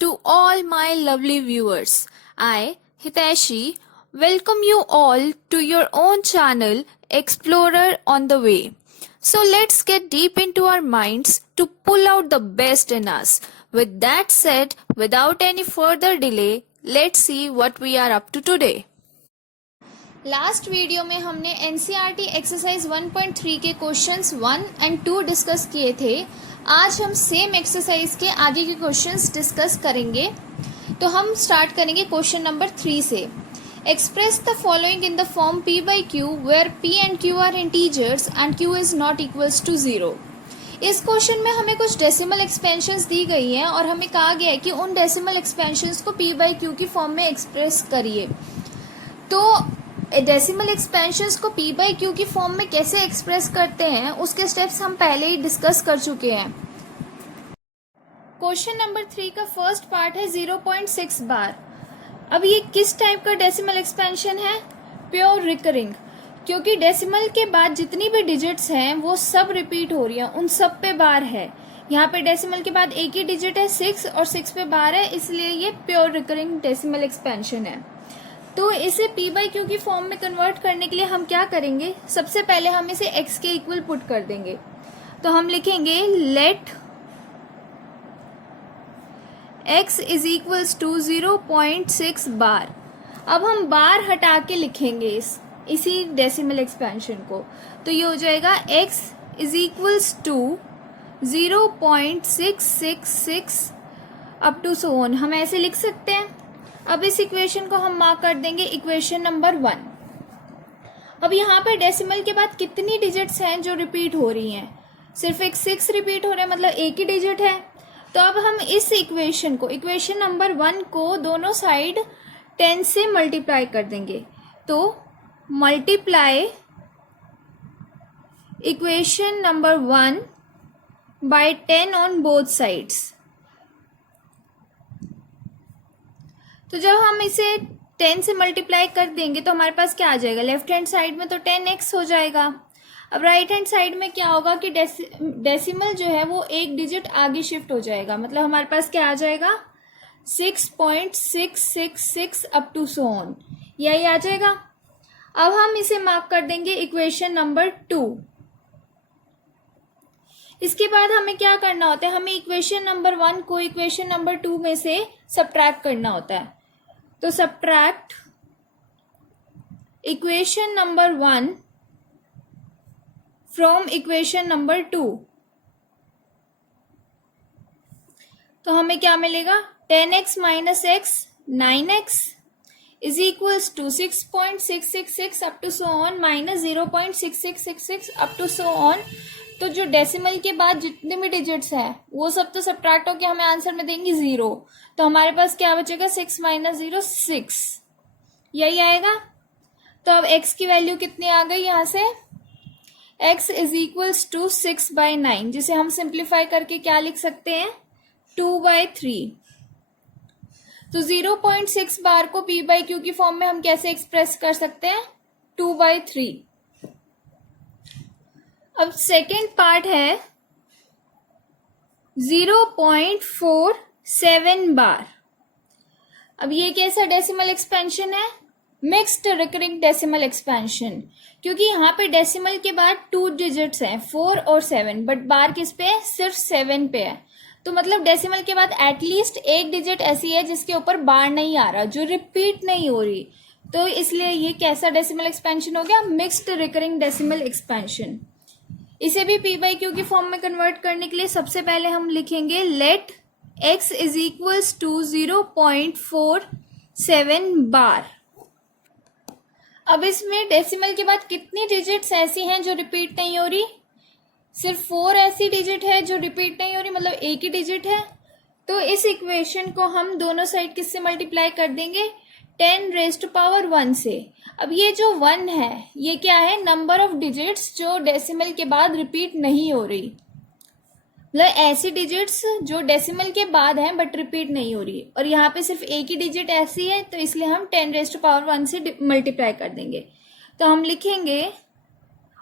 to all my lovely viewers. I, Hiteshi, welcome you all to your own channel, Explorer on the Way. So let's get deep into our minds to pull out the best in us. With that said, without any further delay, let's see what we are up to today. Last video में हमने NCERT exercise 1.3 के questions 1 and 2 discuss किए थे. आज हम same exercise के आगे के क्वेश्चंस डिस्कस करेंगे. तो हम स्टार्ट करेंगे क्वेश्चन नंबर 3 से. Express the following in the form p by q where p and q are integers and q is not equals to 0. इस क्वेश्चन में हमें कुछ डेसिमल एक्सपेंशंस दी गई हैं और हमें कहा गया है कि उन डेसिमल एक्सपेंशंस को p by q की फॉर्म में एक्सप्रेस करिए. तो डेसिमल एक्सपेंशंस को p by q की फॉर्म में कैसे एक्सप्रेस करते हैं उसके स्टेप्स हम पहले ही डिस्कस कर चुके हैं. क्वेश्चन नंबर 3 का फर्स्ट पार्ट है 0.6 बार. अब ये किस टाइप का डेसिमल एक्सपेंशन है? प्योर रिकरिंग, क्योंकि डेसिमल के बाद जितनी भी डिजिट्स हैं वो सब रिपीट हो रही हैं, उन सब पे बार है. यहाँ पे डेसिमल के बाद एक ही डिजिट है 6 और 6 पे बार है, इसलिए ये प्योर रिकरिंग डेसिमल एक्सपेंशन है. तो इसे p by q की फॉर्म में कन्वर्ट करने के लिए हम क्या करेंगे? सबसे पहले हम इसे x के इक्वल पुट कर देंगे. तो हम लिखेंगे let x is equals to 0.6 bar. अब हम बार हटा के लिखेंगे इसी डेसिमल एक्सपेंशन को. तो ये हो जाएगा x is equals to 0.666 up to so on. हम ऐसे लिख सकते हैं. अब इस इक्वेशन को हम मार्क कर देंगे इक्वेशन नंबर 1. अब यहाँ पे डेसिमल के बाद कितनी डिजिट्स हैं जो रिपीट हो रही हैं? सिर्फ एक 6 रिपीट हो रहा है, मतलब एक ही डिजिट है. तो अब हम इस इक्वेशन को, इक्वेशन नंबर 1 को दोनों साइड 10 से मल्टीप्लाई कर देंगे. तो multiply equation number 1 by 10 on both sides. तो जब हम इसे 10 से मल्टीप्लाई कर देंगे तो हमारे पास क्या आ जाएगा? लेफ्ट हैंड साइड में तो 10x हो जाएगा. अब राइट हैंड साइड में क्या होगा कि डेसिमल जो है वो एक डिजिट आगे शिफ्ट हो जाएगा, मतलब हमारे पास क्या आ जाएगा? 6.666 अप टू सो ऑन, यही आ जाएगा. अब हम इसे मार्क कर देंगे इक्वेशन नंबर 2. इसके बाद हमें क्या करना होता है? हमें इक्वेशन नंबर 1 को इक्वेशन नंबर 2 में से सब्ट्रैक्ट करना होता है. तो subtract equation number 1 from equation number 2. तो हमें क्या मिलेगा? 10x minus x 9x is equals to 6.666 up to so on minus 0.6666 up to so on. तो जो डेसिमल के बाद जितने भी डिजिट्स हैं वो सब तो सब्ट्रैक्ट होकर हमें आंसर में देंगी 0. तो हमारे पास क्या बचेगा? 6 माइनस 0 6, यही आएगा. तो अब x की वैल्यू कितनी आ गई यहाँ से? x इज इक्वल्स टू 6/9, जिसे हम सिंप्लीफाई करके क्या लिख सकते हैं? 2/3. तो 0.6 बार को p by q की फॉर्म में हम कैसे एक्सप्रेस कर सकते हैं? 2/3. अब सेकेंड पार्ट है 0.47 बार. अब ये कैसा डेसिमल एक्सपेंशन है? मिक्स्ड रिकरिंग डेसिमल एक्सपेंशन, क्योंकि यहाँ पे डेसिमल के बाद 2 डिजिट्स हैं 4 और 7, बट बार किस पे है? सिर्फ 7 पे है. तो मतलब डेसिमल के बाद एटलीस्ट एक डिजिट ऐसी है जिसके ऊपर बार नहीं आ रहा, जो रिपीट नहीं हो रही. तो इसलिए ये कैसा डेसिमल एक्सपेंशन हो गया? Mixed recurring decimal expansion. इसे भी p by q की फॉर्म में कन्वर्ट करने के लिए सबसे पहले हम लिखेंगे let x is equals to 0.47 bar. अब इसमें डेसिमल के बाद कितनी डिजिट्स ऐसी हैं जो रिपीट नहीं हो रही? सिर्फ 4 ऐसी डिजिट है जो रिपीट नहीं हो रही, मतलब एक ही डिजिट है. तो इस इक्वेशन को हम दोनों साइड किससे मल्टीप्लाई कर देंगे? 10 रेज़ टू पावर 1 से. अब ये जो 1 है ये क्या है? नंबर ऑफ डिजिट्स जो डेसिमल के बाद रिपीट नहीं हो रही, मतलब ऐसी डिजिट्स जो डेसिमल के बाद हैं बट रिपीट नहीं हो रही. और यहाँ पे सिर्फ एक ही डिजिट ऐसी है, तो इसलिए हम 10 रेज़ टू पावर 1 से मल्टीप्लाई कर देंगे. तो हम लिखेंगे,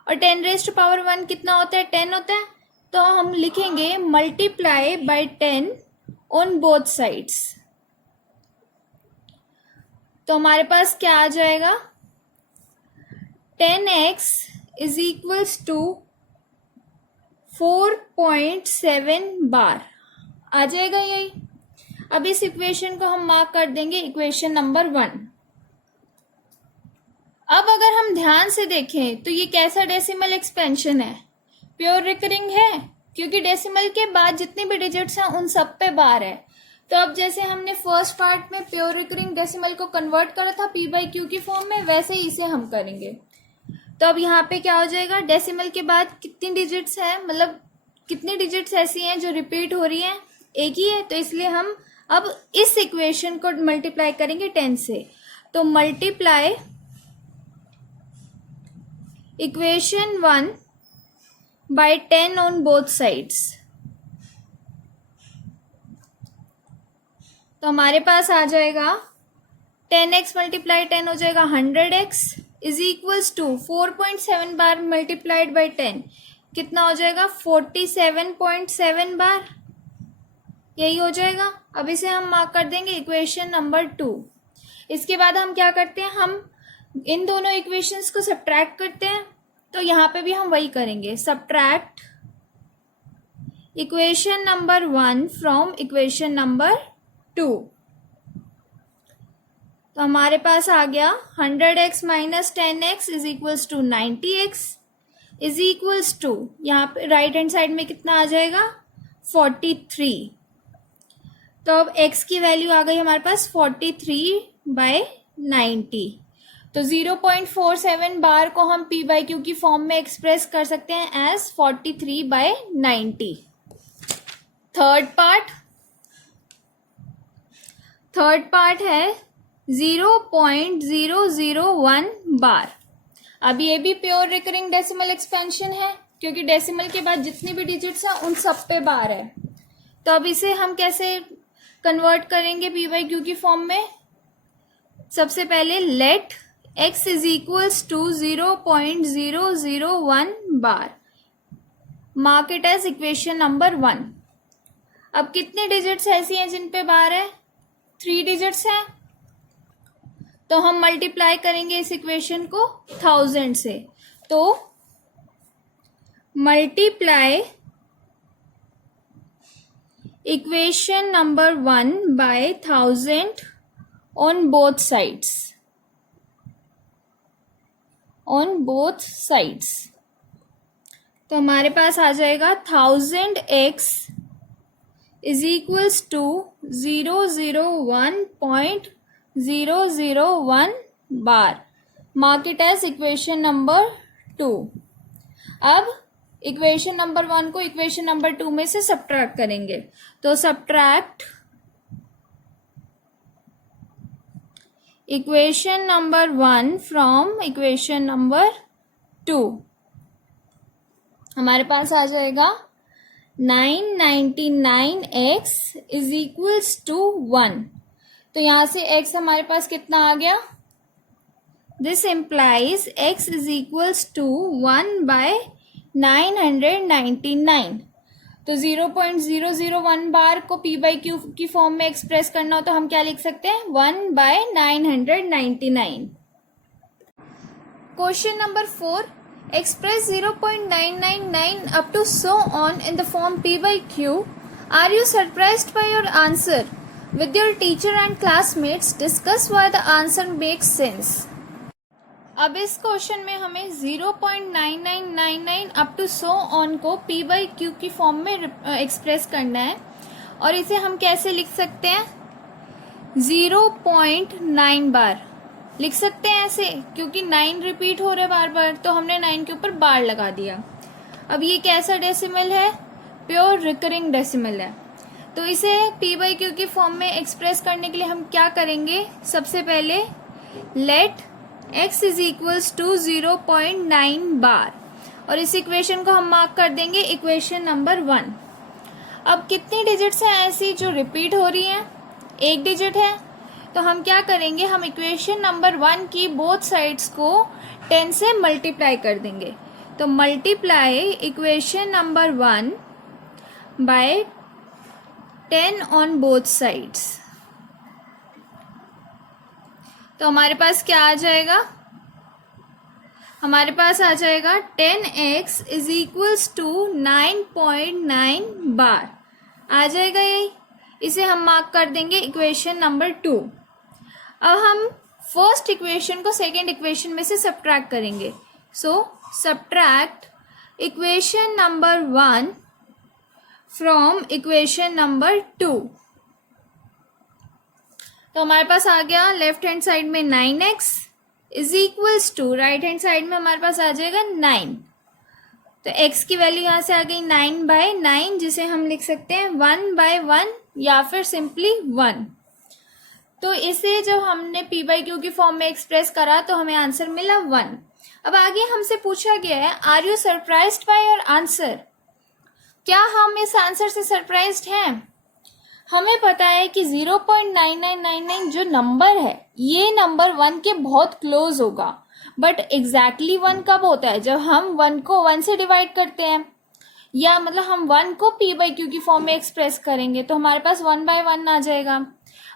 और 10 रेज़ टू पावर 1 कितना होता है? 10 होता है. तो हम लिखेंगे multiply by 10 on both sides. तो हमारे पास क्या आ जाएगा, 10x इज इक्वल्स टू 4.7 बार आ जाएगा यही। अब इस इक्वेशन को हम मार्क कर देंगे इक्वेशन नंबर 1। अब अगर हम ध्यान से देखें तो ये कैसा डेसिमल एक्सपेंशन है, प्योर रिकरिंग है, क्योंकि डेसिमल के बाद जितनी भी डिजिट्स हैं उन सब पे बार है। तो अब जैसे हमने फर्स्ट पार्ट में प्योर रिकरिंग डेसिमल को कन्वर्ट करा था पी बाई क्यू की फॉर्म में, वैसे ही इसे हम करेंगे। तो अब यहाँ पे क्या हो जाएगा, डेसिमल के बाद कितनी डिजिट्स है, मतलब कितनी डिजिट्स ऐसी हैं जो रिपीट हो रही हैं, एक ही है। तो इसलिए हम अब इस इक्वेशन को मल्टीप्लाई करेंगे 10 से। तो multiply equation 1 by 10 on both sides. तो हमारे पास आ जाएगा 10x मल्टीप्लाई 10 हो जाएगा 100x is equals to 4.7 bar multiplied by 10 कितना हो जाएगा, 47.7 बार, यही हो जाएगा। अब इसे हम मार्क कर देंगे इक्वेशन नंबर 2। इसके बाद हम क्या करते हैं, हम इन दोनों इक्वेशंस को सब्ट्रैक्ट करते हैं। तो यहाँ पे भी हम वही करेंगे, subtract equation number 1 from equation number 2। तो हमारे पास आ गया 100x minus 10x is equals to 90x is equals to, यहाँ पे राइट हैंड साइड में कितना आ जाएगा, 43। तो अब x की वैल्यू आ गई हमारे पास 43/90। तो 0.47 बार को हम p बाई क्यू की फॉर्म में एक्सप्रेस कर सकते हैं एज 43/90। थर्ड पार्ट है 0.001 बार। अब ये भी प्योर रिकरिंग डेसिमल एक्सपेंशन है, क्योंकि डेसिमल के बाद जितनी भी डिजिट्स हैं उन सब पे बार है। तो अब इसे हम कैसे कन्वर्ट करेंगे पी बाई क्यू की फॉर्म में। सबसे पहले let x is equals to 0.001 bar, mark it as equation number 1। अब कितने डिजिट्स ऐसी हैं जिन पे बार है, 3 डिजिट्स हैं। तो हम मल्टीप्लाई करेंगे इस इक्वेशन को 1000 से। तो multiply equation number 1 by 1000 on both sides, तो हमारे पास आ जाएगा 1000x is equals to 001.001 bar, mark it as equation number 2। अब इक्वेशन नंबर 1 को इक्वेशन नंबर 2 में से सब्ट्रैक्ट करेंगे। तो subtract equation number 1 from equation number 2। हमारे पास आ जाएगा 999x इज इक्वल्स टू 1। तो यहां से x हमारे पास कितना आ गया, this implies x is equals to 1/999। तो 0.001 बार को p बाई क्यू की फॉर्म में एक्सप्रेस करना हो तो हम क्या लिख सकते हैं, 1/999। क्वेश्चन नंबर 4, express 0.999 up to so on in the form p by q. Are you surprised by your answer? With your teacher and classmates, discuss why the answer makes sense. अब इस क्वेश्चन में हमें 0.9999 अप टू सो ऑन को p by Q की form में express करना है। और इसे हम कैसे लिख सकते हैं, 0.9 बार लिख सकते हैं ऐसे, क्योंकि 9 रिपीट हो रहा है बार बार, तो हमने 9 के ऊपर बार लगा दिया। अब ये कैसा डेसिमल है, प्योर रिकरिंग डेसिमल है। तो इसे p बाई क्यू की फॉर्म में एक्सप्रेस करने के लिए हम क्या करेंगे, सबसे पहले let x is equals to 0.9 bar, और इस इक्वेशन को हम मार्क कर देंगे इक्वेशन नंबर 1। अब कितनी डिजिट्स हैं ऐसी जो रिपीट हो रही हैं, एक डिजिट है। तो हम क्या करेंगे, हम इक्वेशन नंबर 1 की बोथ साइड्स को 10 से मल्टीप्लाई कर देंगे। तो multiply equation number 1 by 10 on both sides. तो हमारे पास क्या आ जाएगा, हमारे पास आ जाएगा 10x इज इक्वल्स टू 9.9 बार आ जाएगा यही। इसे हम मार्क कर देंगे इक्वेशन नंबर 2। अब हम फर्स्ट इक्वेशन को सेकंड इक्वेशन में से सब्ट्रैक्ट करेंगे। So subtract equation number 1 from equation number 2। तो हमारे पास आ गया लेफ्ट हैंड साइड में 9x is equals to, right hand side में हमारे पास आ जाएगा 9। तो x की वैल्यू यहाँ से आ गई 9/9, जिसे हम लिख सकते हैं 1/1 या फिर सिंपली 1। तो इसे जब हमने p/q की फॉर्म में एक्सप्रेस करा तो हमें आंसर मिला 1। अब आगे हमसे पूछा गया है are you surprised by your answer, क्या हम इस आंसर से सरप्राइज्ड हैं? हमें पता है कि 0.9999 जो नंबर है ये नंबर 1 के बहुत क्लोज होगा, बट एग्जैक्टली 1 कब होता है? जब हम 1 को 1 से डिवाइड करते हैं, या मतलब हम 1 को p/q की फॉर्म में एक्सप्रेस करेंगे तो हमारे पास 1/1 आ जाएगा।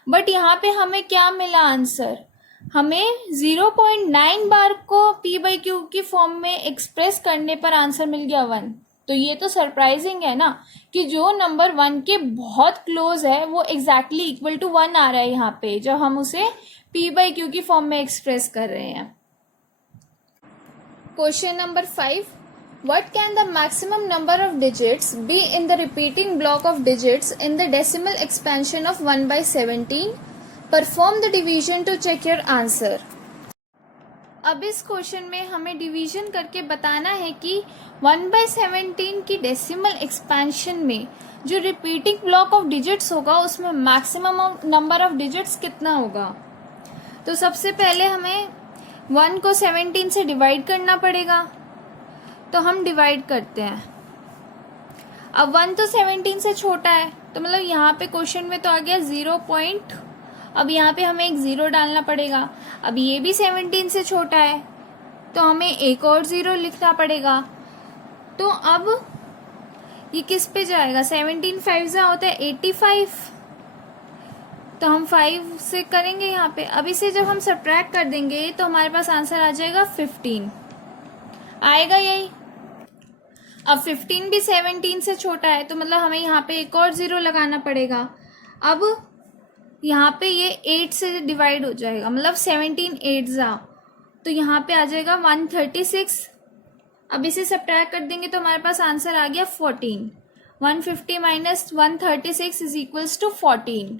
बट यहाँ पे हमें क्या मिला आंसर, हमें 0.9 बार को p/q की फॉर्म में एक्सप्रेस करने पर आंसर मिल गया 1। तो ये तो सरप्राइजिंग है ना कि जो नंबर 1 के बहुत क्लोज है वो एग्जैक्टली इक्वल टू 1 आ रहा है यहाँ पे, जब हम उसे p/q की फॉर्म में एक्सप्रेस कर रहे हैं। Question number 5, what can the maximum number of digits be in the repeating block of digits in the decimal expansion of 1/17? Perform the division to check your answer. अब इस question में हमें division करके बताना है कि 1/17 की डेसिमल एक्सपेंशन में जो रिपीटिंग ब्लॉक ऑफ डिजिट्स होगा उसमें मैक्सिमम नंबर ऑफ डिजिट्स कितना होगा। तो सबसे पहले हमें 1 को 17 से डिवाइड करना पड़ेगा, तो हम डिवाइड करते हैं। अब 1 तो 17 से छोटा है, तो मतलब यहाँ पे क्वेश्चन में तो आ गया 0 पॉइंट, अब यहाँ पे हमें एक 0 डालना पड़ेगा। अब ये भी 17 से छोटा है तो हमें एक और 0 लिखना पड़ेगा। तो अब ये किस पे जाएगा, 17 5 होता है 85, तो हम 5 से करेंगे यहाँ पे। अब इसे जब हम सब्ट्रैक्ट कर देंगे तो हमारे पास आंसर आ जाएगा 15 आएगा यही। अब 15 भी 17 से छोटा है तो मतलब हमें यहाँ पे एक और 0 लगाना पड़ेगा। अब यहाँ पे ये 8 से डिवाइड हो जाएगा, मतलब 17 8 तो यहाँ पे आ जाएगा 136। अब इसे सब्ट्रैक्ट कर देंगे तो हमारे पास आंसर आ गया 14। 150 माइनस 136 इज इक्वल्स टू 14।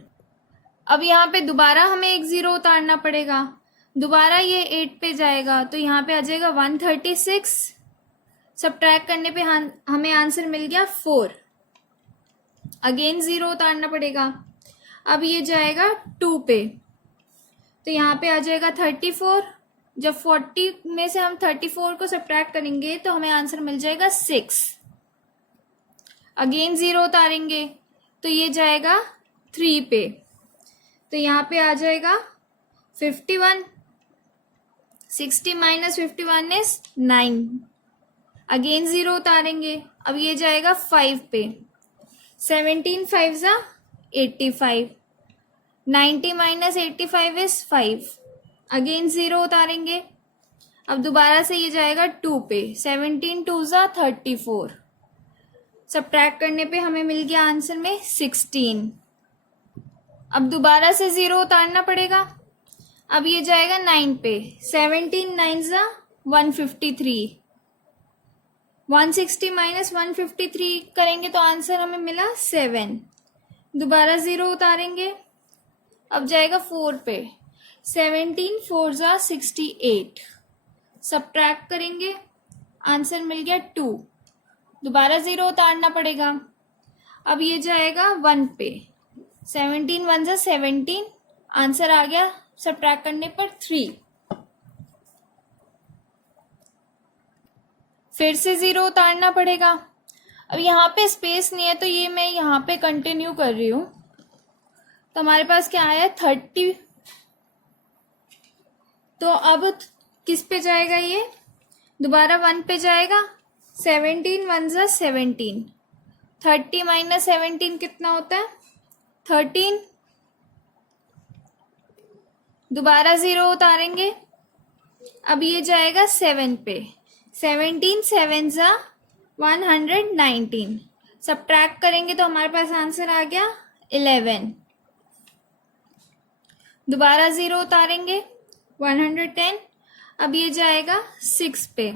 अब यहाँ पे दोबारा हमें एक 0 उतारना पड़ेगा, दोबारा ये 8 पे जाएगा तो यहाँ पे आ जाएगा 136। सब्ट्रैक्ट करने पे हमें आंसर मिल गया 4। अगेन 0 उतारना पड़ेगा, अब ये जाएगा 2 पे, तो यहाँ पे आ जाएगा 34। जब 40 में से हम 34 को सब्ट्रैक्ट करेंगे तो हमें आंसर मिल जाएगा 6। अगेन 0 उतारेंगे तो ये जाएगा 3 पे, तो यहाँ पे आ जाएगा 51। 60 माइनस 51 इज 9। अगेन 0 उतारेंगे, अब ये जाएगा 5 पे। 17 5 85। 90 माइनस 85 इज 5। अगेन 0 उतारेंगे, अब दोबारा से ये जाएगा 2 पे। 17 2 34। सब्ट्रैक्ट करने पे हमें मिल गया आंसर में 16। अब दोबारा से 0 उतारना पड़ेगा, अब ये जाएगा 9 पे। 17 9 153। 160 माइनस 153 करेंगे तो आंसर हमें मिला 7। दोबारा 0 उतारेंगे, अब जाएगा 4 पे। 17 4 68। सब्ट्रैक्ट करेंगे, आंसर मिल गया 2। दोबारा 0 उतारना पड़ेगा, अब ये जाएगा 1 पे। 17 1 17, आंसर आ गया सब्ट्रैक्ट करने पर 3। फिर से 0 उतारना पड़ेगा। अब यहाँ पे स्पेस नहीं है तो ये मैं यहाँ पे कंटिन्यू कर रही हूँ। तो हमारे पास क्या आया 30। तो अब किस पे जाएगा, ये दोबारा 1 पे जाएगा। 17 1 17। 30 माइनस 17 कितना होता है 13, दोबारा 0 उतारेंगे, अब ये जाएगा 7 पे, 17 7 जा 119, सब्ट्रैक्ट करेंगे तो हमारे पास आंसर आ गया 11, दोबारा 0 उतारेंगे 110, अब ये जाएगा 6 पे,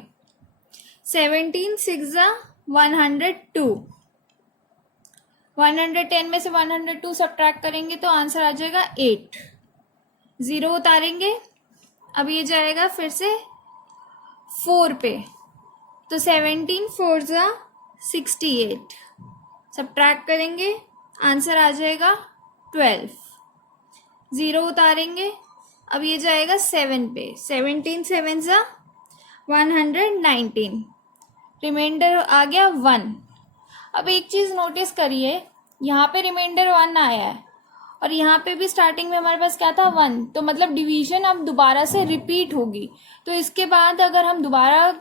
17 6 जा 102, 110 में से 102 सब्ट्रैक्ट करेंगे तो आंसर आ जाएगा 8, 0 उतारेंगे, अब ये जाएगा फिर से 4 पे, तो 17 4 जा 68, सब्ट्रैक्ट करेंगे आंसर आ जाएगा 12, 0 उतारेंगे, अब ये जाएगा 7 पे, 17 7 जा 119, रिमाइंडर आ गया 1। अब एक चीज़ नोटिस करिए, यहाँ पे रिमाइंडर 1 आया है और यहाँ पे भी स्टार्टिंग में हमारे पास क्या था 1, तो मतलब डिवीजन अब दोबारा से रिपीट होगी। तो इसके बाद अगर हम दोबारा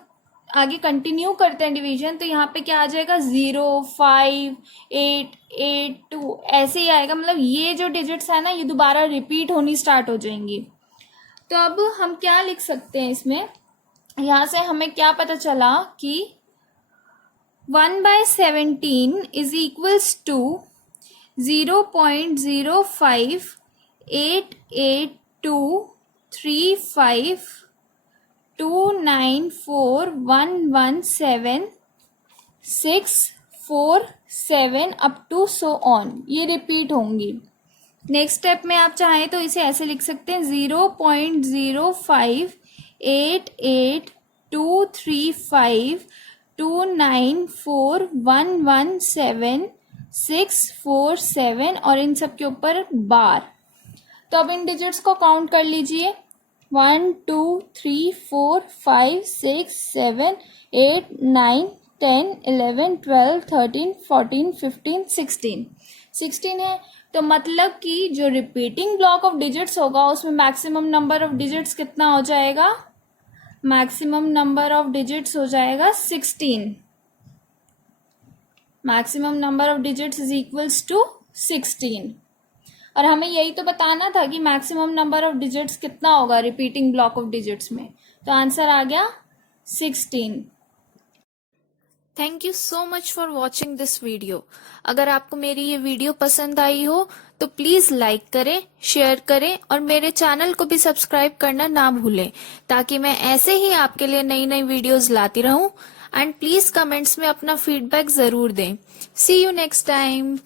आगे कंटिन्यू करते हैं डिवीजन, तो यहाँ पे क्या आ जाएगा 0 5 8 8 2 ऐसे ही आएगा, मतलब ये जो डिजिट्स है ना ये दोबारा रिपीट होनी स्टार्ट हो जाएंगी। तो अब हम क्या लिख सकते हैं इसमें, यहाँ से हमें क्या पता चला कि 1/17 is equals to 0.0588234117647 up to so on, ये रिपीट होंगी। नेक्स्ट स्टेप में आप चाहें तो इसे ऐसे लिख सकते हैं 0.0588234117647 और इन सब के ऊपर बार। तो अब इन डिजिट्स को काउंट कर लीजिए, 1 2 3 4 5 6 7 8 9 10 11 12 13 14 15 16 है। तो मतलब कि जो रिपीटिंग ब्लॉक ऑफ डिजिट्स होगा उसमें मैक्सिमम नंबर ऑफ डिजिट्स कितना हो जाएगा, मैक्सिमम नंबर ऑफ डिजिट्स हो जाएगा 16, maximum number of digits is equals to 16। और हमें यही तो बताना था कि मैक्सिमम नंबर ऑफ डिजिट्स कितना होगा रिपीटिंग ब्लॉक ऑफ डिजिट्स में, तो आंसर आ गया 16। Thank you so much for watching this video. अगर आपको मेरी ये वीडियो पसंद आई हो तो प्लीज़ लाइक करें, शेयर करें और मेरे चैनल को भी सब्सक्राइब करना ना भूलें, ताकि मैं ऐसे ही आपके लिए नई नई वीडियोस लाती रहूं। एंड प्लीज़ कमेंट्स में अपना फीडबैक ज़रूर दें। सी यू नेक्स्ट टाइम।